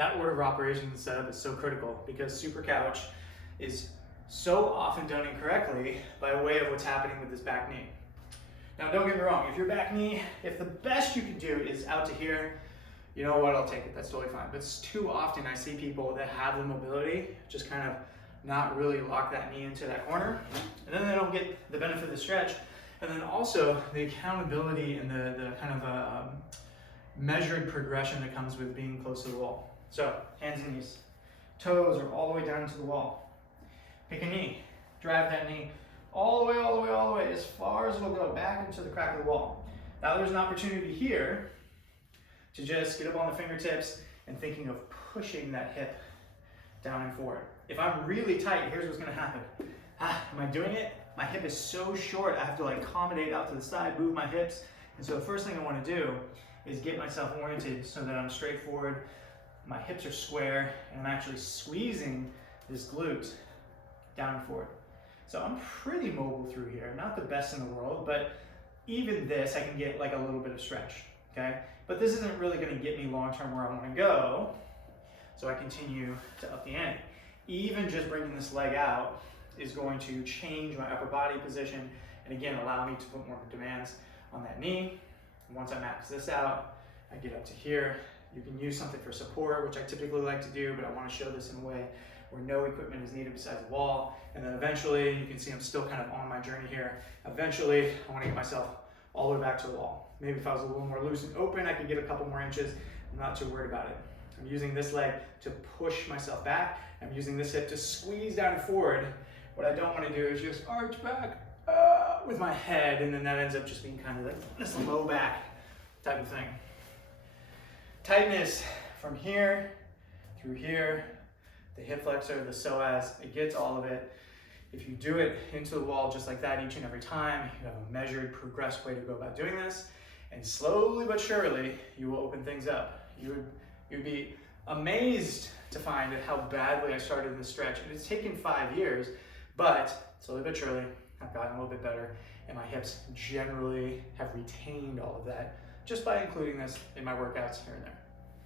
That order of operations and setup is so critical because super couch is so often done incorrectly by way of what's happening with this back knee. Now don't get me wrong, if your back knee, if the best you can do is out to here, you know what, I'll take it, that's totally fine. But too often I see people that have the mobility just kind of not really lock that knee into that corner, and then they don't get the benefit of the stretch, and then also the accountability and the kind of measured progression that comes with being close to the wall. So hands and knees, toes are all the way down to the wall. Pick a knee, drive that knee all the way, all the way, all the way, as far as it'll go back into the crack of the wall. Now there's an opportunity here to just get up on the fingertips and thinking of pushing that hip down and forward. If I'm really tight, here's what's gonna happen. Am I doing it? My hip is so short, I have to like accommodate out to the side, move my hips. And so the first thing I wanna do is get myself oriented so that I'm straight forward, my hips are square, and I'm actually squeezing this glute down and forward. So I'm pretty mobile through here, not the best in the world, but even this, I can get like a little bit of stretch, okay? But this isn't really gonna get me long-term where I wanna go, so I continue to up the ante. Even just bringing this leg out is going to change my upper body position, and again, allow me to put more demands on that knee. And once I max this out, I get up to here. You can use something for support, which I typically like to do, but I wanna show this in a way where no equipment is needed besides the wall. And then eventually, you can see I'm still kind of on my journey here. Eventually, I want to get myself all the way back to the wall. Maybe if I was a little more loose and open, I could get a couple more inches. I'm not too worried about it. I'm using this leg to push myself back. I'm using this hip to squeeze down and forward. What I don't want to do is just arch back with my head, and then that ends up just being kind of like this low back type of thing. Tightness from here through here, the hip flexor, the psoas, it gets all of it. If you do it into the wall just like that each and every time, you have a measured, progressed way to go about doing this, and slowly but surely, you will open things up. You'd be amazed to find how badly I started in this stretch. And it's taken 5 years, but slowly but surely, I've gotten a little bit better, and my hips generally have retained all of that just by including this in my workouts here and there.